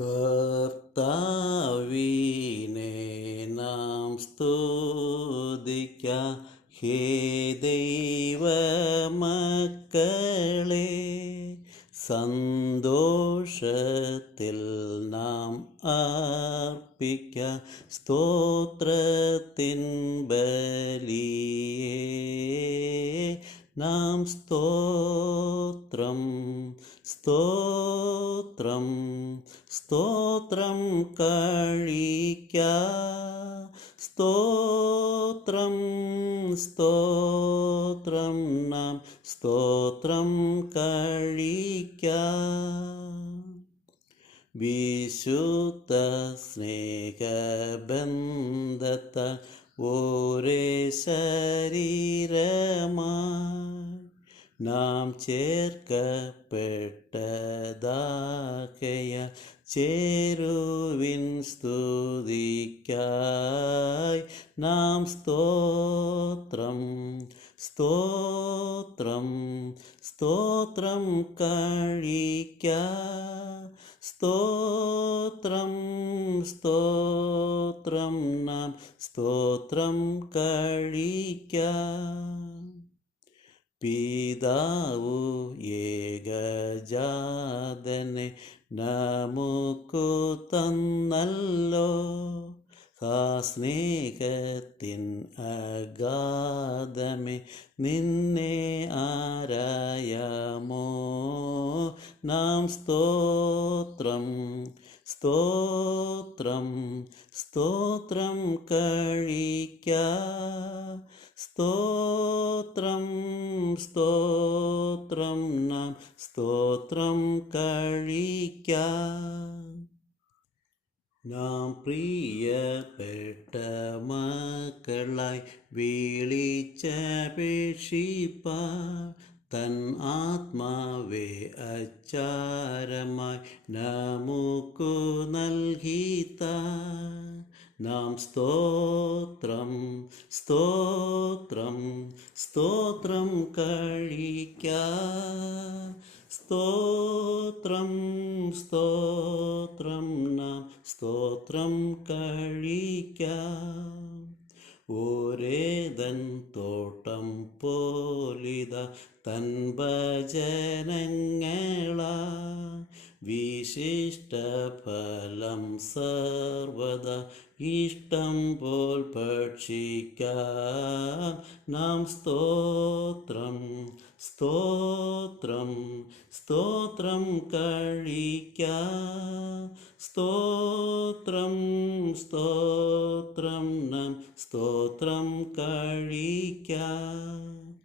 കർത്താവിനെ നാം സ്തുതിക്കാം. ഹേ ദൈവമക്കളെ, സന്തോഷത്തിൽ നാം അർപ്പിക്കാം സ്തോത്രത്തിൻ ബലിയെ. നാം സ്തോത്രം സ്തോത്രം സ്തോത്രം കഴിക്കാം. സ്തോത്രം സ്തോത്രം നാം സ്തോത്രം കഴിക്കാം. വിശുദ്ധ സ്നേഹബന്ധത്താൽ ഒരേ ശരീരമായി നാം ചേർക്കപ്പെട്ടതാകയാൽ ചേരുവിൻ സ്തുതിക്കായി. നാം സ്തോത്രം സ്തോത്രം സ്തോത്രം കഴിക്കാം. സ്തോത്രം സ്തോത്രം നാം സ്തോത്രം കഴിക്കാം. പിതാവു ഏകജാതനെ നമുക്കു തന്നല്ലോ. ആ സ്നേഹത്തിൻ അഗാധമേ, നിന്നെ ആരായാമോ. നാം സ്തോത്രം സ്തോത്രം സ്തോത്രം കഴിക്കാം. സ്തോത്രം സ്തോത്രം നാം സ്തോത്രം കഴിക്കാം. നാം പ്രിയപ്പെട്ട മക്കളായി വിളിച്ചപേക്ഷിപ്പാൻ തൻ ആത്മാവെ അച്ചാരമായി നമുക്കു നൽകിത്ത. നാം സ്തോത്രം സ്തോത്രം സ്തോത്രം കഴിക്കാം. സ്തോത്രം സ്തോത്രം നാം സ്തോത്രം കഴിക്കാം. ഒരേതൻ തോട്ടം പോലിത തൻ ഭജനങ്ങളാ വിശിഷ്ട ഫലം സർവദ ഇഷ്ടം പോൽ ഭക്ഷിക്കാം. നാം സ്തോത്രം സ്തോത്രം സ്തോത്രം കഴിക്കാം. സ്തോത്രം സ്തോത്രം നാം സ്തോത്രം കഴിക്കാം.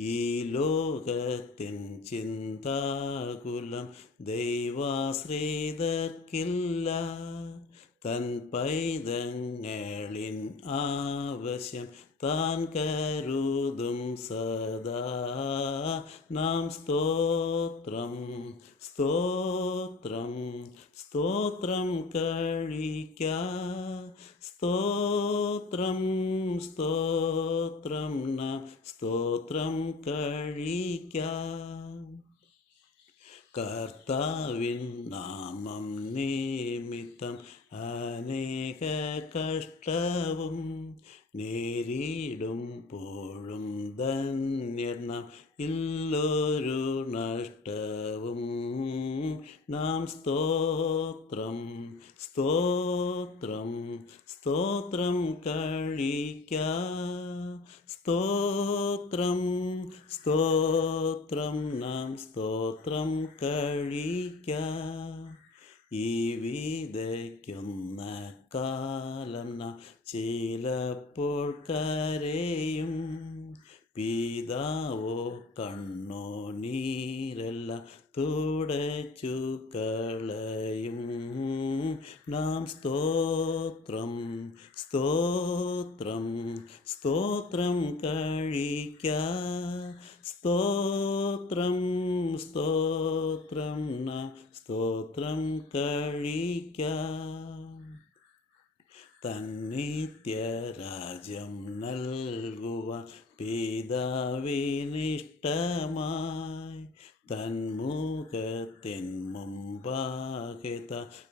ഈ ലോകത്തിൻ ചിന്താകുലം ദൈവാശ്രിതർക്കില്ല. തൻ പൈതങ്ങളിൻ ആവശ്യം താൻ കരുതും സദാ. നാം സ്തോത്രം സ്തോത്രം സ്തോത്രം കഴിക്കാം. സ്തോത്രം സ്തോത്രം നാം സ്തോത്രം കഴിക്കാം. കർത്താവിൻ നാമം നിമിത്തം അനേക കഷ്ടവും നേരിടുമ്പോഴും ധന്യർ നാം, ഇല്ലൊരു നഷ്ടവും. നാം സ്തോത്രം സ്തോത്രം സ്തോത്രം കഴിക്കാം. സ്തോത്രം സ്തോത്രം നാം സ്തോത്രം കഴിക്കാം. ഈ വിതയ്ക്കുന്ന കാലം നാം ചിലപ്പോൾ കരയും. പിതാവോ കണ്ണോ നീരെല്ലാം തുടച്ചു കളയും. നാം സ്തോത്രം സ്തോത്രം സ്തോത്രം കഴിക്കാം. സ്തോത്രം സ്തോത്രം നാം സ്തോത്രം കഴിക്കാം. തന്നിത്യരാജ്യം നൽകുവാൻ പിതാവിനിഷ്ടമായി തന്മുഖത്തിൻ മുമ്പാകെ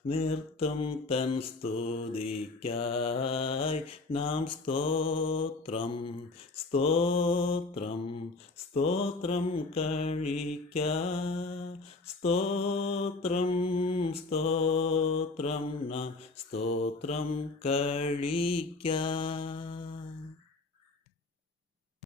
നിർത്തും തൻ സ്തുതിക്കായി നാം സ്തോത്രം സ്തോത്രം സ്തോത്രം കഴിക്കാം സ്തോത്രം സ്തോത്രം നാം സ്തോത്രം കഴിക്കാം.